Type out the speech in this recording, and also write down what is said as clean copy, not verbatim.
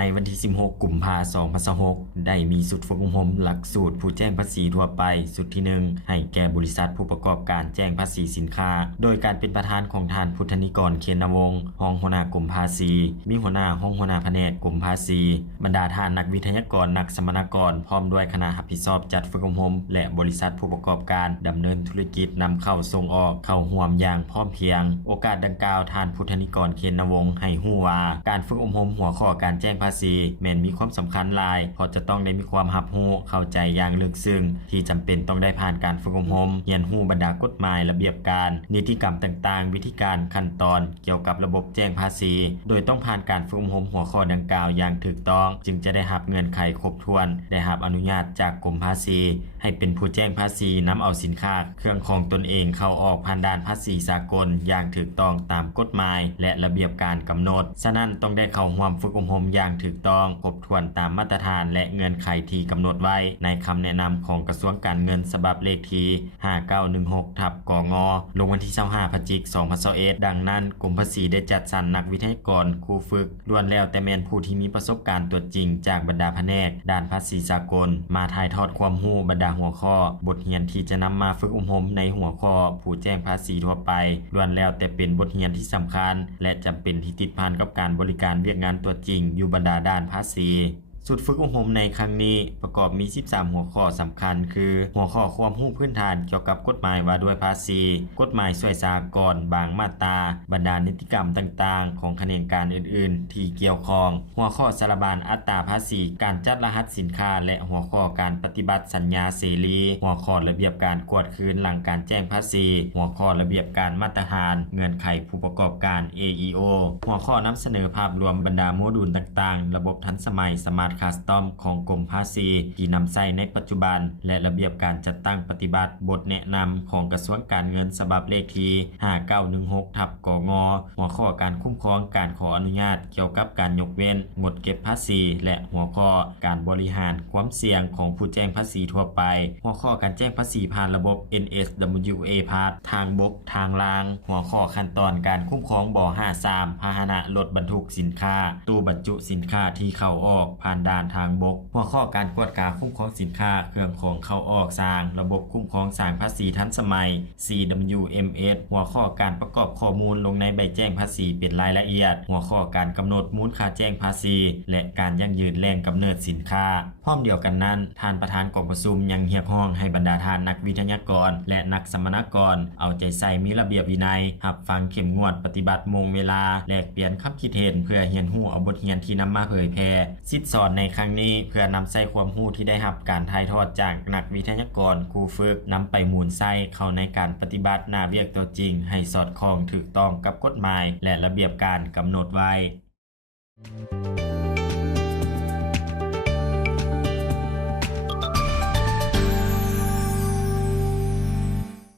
ในวันที่16กุมภาพันธ์2026ได้มีสุดฝึกอบรมหลักสูตรผู้แจ้งภาษีทั่วไปสุดที่1ให้แก่บริษัทผู้ประกอบการแจ้งภาษีสินค้าโดยการเป็นประธานของท่านพุทธนิกรเคนวงศ์รองหัวหน้ากรมภาษีมีหัวหน้าห้องหัวหน้าแผนกกรมภาษีบรรดาท่านนักวิทยากรนักสัมมนากรพร้อมด้วยคณะรับผิดชอบจัดฝึกอบรมและบริษัทผู้ประกอบการดำเนินธุรกิจนำเข้าส่งออกเข้าร่วมอย่างพร้อมเพรียงโอกาสดังกล่าวท่านพุทธนิกรเคนวงศ์ให้ฮู้ว่าการฝึกอบรมหัวข้อการแจ้งภาษีแม้นมีความสำคัญหลายเพราะจะต้องได้มีความรับรู้เข้าใจอย่างลึกซึ้งที่จำเป็นต้องได้ผ่านการฝึกอบรมเรียนรู้บรรดากฎหมายระเบียบการนิติกรรมต่างๆวิธีการขั้นตอนเกี่ยวกับระบบแจ้งภาษีโดยต้องผ่านการฝึกอบรมหัวข้อดังกล่าวอย่างถูกต้องจึงจะได้รับเงื่อนไขครบถ้วนได้รับอนุญาตจากกรมภาษีให้เป็นผู้แจ้งภาษีนำเอาสินค้าเครื่องของตนเองเข้าออกผ่านด่านภาษีสากลอย่างถูกต้องตามกฎหมายและระเบียบการกำหนดฉะนั้นต้องได้เข้าร่วมฝึกอบรมอย่างถูกต้องครบถ้วนตามมาตรฐานและเงื่อนไขที่กำหนดไว้ในคำแนะนำของกระทรวงการเงินฉบับเลขที่5916/กงลงวันที่25พฤศจิกายน2021ดังนั้นกรมภาษีได้จัดสรรนักวิทยากรครูฝึกล้วนแล้วแต่แม่นผู้ที่มีประสบการณ์ตัวจริงจากบรรดาแผนกด้านภาษีสากลมาถ่ายทอดความรู้บรรดาหัวข้อบทเรียนที่จะนำมาฝึกอบรมในหัวข้อผู้แจ้งภาษีทั่วไปล้วนแล้วแต่เป็นบทเรียนที่สำคัญและจำเป็นที่ติดพันกับการบริการเวียกงานตัวจริงอยู่บรรดาด้านภาษีสุดฝึกอบรมในครั้งนี้ประกอบมี13หัวข้อสำคัญคือหัวข้อความรู้พื้นฐานเกี่ยวกับกฎหมายว่าด้วยภาษีกฎหมายช่วยสหกรณ์บางมาตราบรรดานิติกรรมต่างๆของแขนงการอื่นๆที่เกี่ยวข้องหัวข้อสารบานอัตราภาษีการจัดรหัสสินค้าและหัวข้อการปฏิบัติสัญญาเสรีหัวข้อระเบียบการกวดคืนหลังการแจ้งภาษีหัวข้อระเบียบการมาตรฐานเงื่อนไขผู้ประกอบการ AEO หัวข้อนำเสนอภาพรวมบรรดาโมดูลต่างๆระบบทันสมัยสมาร์ทคัสตอมของกรมภาษีที่นำใช้ในปัจจุบันและระเบียบการจัดตั้งปฏิบัติบทแนะนำของกระทรวงการเงินฉบับเลขที่5916/กงหัวข้อการคุ้มครองการขออนุญาตเกี่ยวกับการยกเว้นงดเก็บภาษีและหัวข้อการบริหารความเสี่ยงของผู้แจ้งภาษีทั่วไปหัวข้อการแจ้งภาษีผ่านระบบ NSWA พาสทางบกทางรางหัวข้อขั้นตอนการคุ้มครองบ53พาหนะรถบรรทุกสินค้าตู้บรรจุสินค้าที่เข้าออกผ่านด่านทางบกหัวข้อการกวดกาคุ้มครองสินค้าเครื่องของเข้าออกสร้างระบบคุ้มครองสร้างภาษีทันสมัย CWMS หัวข้อการประกอบข้อมูลลงในใบแจ้งภาษีเป็นรายละเอียดหัวข้อการกำหนดมูลค่าแจ้งภาษีและการยั่งยืนแหล่งกำเนิดสินค้าพร้อมเดียวกันนั้นท่านประธานกองประชุมยังเรียกร้องให้บรรดาท่านนักวิทยากรและนักสัมมนากรเอาใจใส่มีระเบียบวินัยรับฟังเข้มงวดปฏิบัติมงเวลาแลกเปลี่ยนความคิดเห็นเพื่อเรียนรู้เอาบทเรียนที่นำมาเผยแพร่สิทธิสอนในครั้งนี้เพื่อนำใส่ความรู้ที่ได้รับการถ่ายทอดจากนักวิทยากรครูฝึกนำไปมูลใส่เข้าในการปฏิบัติหน้าเวียกตัวจริงให้สอดคล้องถูกต้องกับกฎหมายและระเบียบการกำหนดไว้